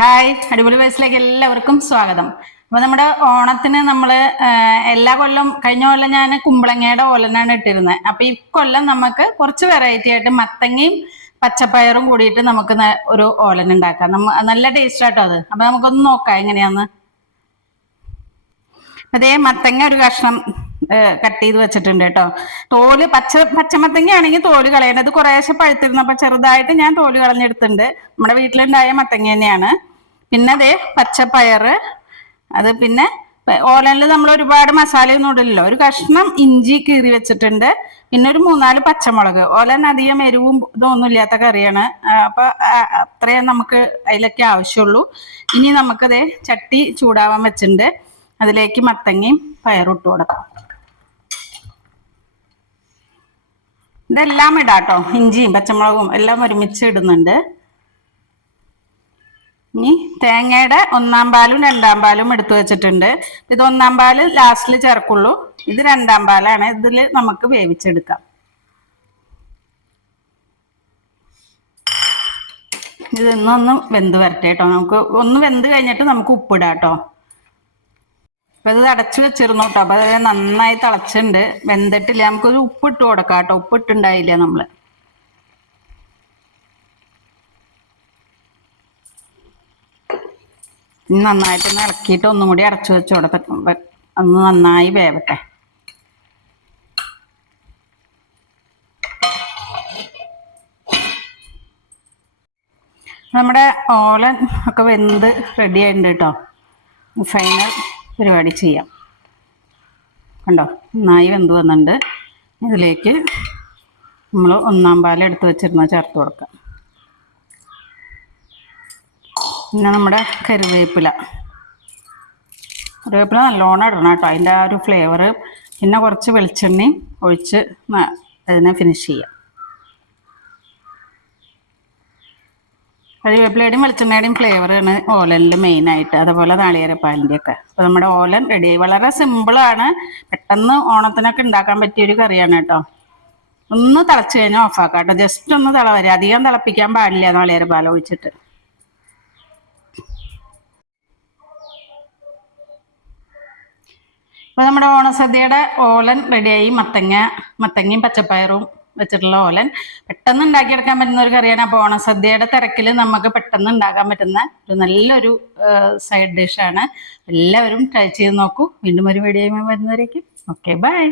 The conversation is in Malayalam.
ഹായ്, അടിപൊളി വയസ്സിലേക്ക് എല്ലാവർക്കും സ്വാഗതം. അപ്പൊ നമ്മുടെ ഓണത്തിന് നമ്മള് എല്ലാ കൊല്ലം കഴിഞ്ഞ കൊല്ലം ഞാൻ കുമ്പളങ്ങയുടെ ഓലനാണ് ഇട്ടിരുന്നത്. അപ്പൊ ഇക്കൊല്ലം നമുക്ക് കുറച്ച് വെറൈറ്റി ആയിട്ട് മത്തങ്ങയും പച്ചപ്പയറും കൂടിയിട്ട് നമുക്ക് ഒരു ഓലൻ ഉണ്ടാക്കാം. നല്ല ടേസ്റ്റ് ആട്ടോ അത്. അപ്പൊ നമുക്കൊന്ന് നോക്കാം എങ്ങനെയാന്ന്. അതേ മത്തങ്ങ ഒരു കഷ്ണം കട്ട് ചെയ്ത് വെച്ചിട്ടുണ്ട് കേട്ടോ. തോല് പച്ചമത്തങ്ങ ആണെങ്കിൽ തോല് കളയണത് കുറേശ്ശെ പഴുത്തിരുന്നപ്പോ ചെറുതായിട്ട് ഞാൻ തോല് കളഞ്ഞെടുത്തിട്ടുണ്ട്. നമ്മുടെ വീട്ടിലുണ്ടായ മത്തങ്ങ തന്നെയാണ്. പിന്നെ അതേ പച്ചപ്പയറ്, അത് പിന്നെ ഓലനിൽ നമ്മൾ ഒരുപാട് മസാലയൊന്നും ഇടില്ലല്ലോ. ഒരു കഷ്ണം ഇഞ്ചി കീറി വെച്ചിട്ടുണ്ട്. പിന്നെ ഒരു 3-4 പച്ചമുളക്. ഓലൻ അധികം എരിവും ഇതൊന്നും ഇല്ലാത്ത കറിയാണ്. അപ്പൊ അത്രയും നമുക്ക് അതിലൊക്കെ ആവശ്യമുള്ളൂ. ഇനി നമുക്കതേ ചട്ടി ചൂടാവാൻ വെച്ചിട്ടുണ്ട്. അതിലേക്ക് മത്തങ്ങയും പയറും ഇട്ട് കൊടുക്കാം. ഇതെല്ലാം ഇടാട്ടോ, ഇഞ്ചിയും പച്ചമുളകും എല്ലാം ഒരുമിച്ച് ഇടുന്നുണ്ട്. ഇനി തേങ്ങയുടെ 1-ാം പാലും 2-ാം പാലും എടുത്തു വെച്ചിട്ടുണ്ട്. ഇത് 1-ാം പാല് ലാസ്റ്റിൽ ചേർക്കുള്ളൂ. ഇത് 2-ാം പാലാണ്. ഇതിൽ നമുക്ക് വേവിച്ചെടുക്കാം. ഇതൊന്നൊന്ന് വെന്ത് വരട്ടെ കേട്ടോ. നമുക്ക് ഒന്ന് വെന്ത് കഴിഞ്ഞിട്ട് നമുക്ക് ഉപ്പിടാം കേട്ടോ. അപ്പൊ ഇത് അടച്ചു വെച്ചിരുന്നു കേട്ടോ. അപ്പൊ അത് നന്നായി തിളച്ചിട്ടുണ്ട്, വെന്തിട്ടില്ല. നമുക്കൊരു ഉപ്പിട്ട് കൊടുക്കാം കേട്ടോ. ഉപ്പിട്ടുണ്ടായില്ല നമ്മള്. ഇനി നന്നായിട്ടൊന്ന് ഇളക്കിയിട്ട് ഒന്നും കൂടി അടച്ചു വെച്ച് കൊടുത്തിട്ട് ഒന്ന് നന്നായി വേവട്ടെ. നമ്മുടെ ഓലൻ ഒക്കെ വെന്ത് റെഡി ആയിട്ടുണ്ട് കേട്ടോ. ഫൈനൽ പരിപാടി ചെയ്യാം. കണ്ടോ, നന്നായി വെന്ത് വന്നിട്ടുണ്ട്. ഇതിലേക്ക് നമ്മൾ 1-ാം പാൽ എടുത്ത് വെച്ചിരുന്നത് ചേർത്ത് കൊടുക്കാം. പിന്നെ നമ്മുടെ കറിവേപ്പില നല്ലോണം ഇടണം കേട്ടോ, അതിൻ്റെ ആ ഒരു ഫ്ലേവർ. പിന്നെ കുറച്ച് വെളിച്ചെണ്ണയും ഒഴിച്ച് അതിനെ ഫിനിഷ് ചെയ്യാം. കറിവേപ്പിലയുടെയും വെളിച്ചെണ്ണയുടെയും ഫ്ലേവറാണ് ഓലനിൽ മെയിനായിട്ട്. അതുപോലെ നാളികേരപ്പാലിൻ്റെ ഒക്കെ. അപ്പോൾ നമ്മുടെ ഓലൻ റെഡിയായി. വളരെ സിമ്പിളാണ്, പെട്ടെന്ന് ഓണത്തിനൊക്കെ ഉണ്ടാക്കാൻ പറ്റിയൊരു കറിയാണ് കേട്ടോ. ഒന്ന് തിളച്ച് കഴിഞ്ഞാൽ ഓഫാക്കാം കേട്ടോ. ജസ്റ്റ് ഒന്ന് വരെ, അധികം തിളപ്പിക്കാൻ പാടില്ല നാളികേരപ്പാൽ ഒഴിച്ചിട്ട്. അപ്പോൾ നമ്മുടെ ഓണസദ്യയുടെ ഓലൻ റെഡിയായി. മത്തങ്ങയും പച്ചപ്പയറും വെച്ചിട്ടുള്ള ഓലൻ പെട്ടെന്ന് ഉണ്ടാക്കിയെടുക്കാൻ പറ്റുന്ന ഒരു കറിയാണ്. അപ്പോൾ ഓണസദ്യയുടെ തിരക്കിൽ നമുക്ക് പെട്ടെന്ന് ഉണ്ടാക്കാൻ പറ്റുന്ന ഒരു നല്ലൊരു സൈഡ് ഡിഷാണ്. എല്ലാവരും ട്രൈ ചെയ്ത് നോക്കൂ. വീണ്ടും ഒരു വീഡിയോയുമായി വരുന്നവരേക്കും ഓക്കെ, ബൈ.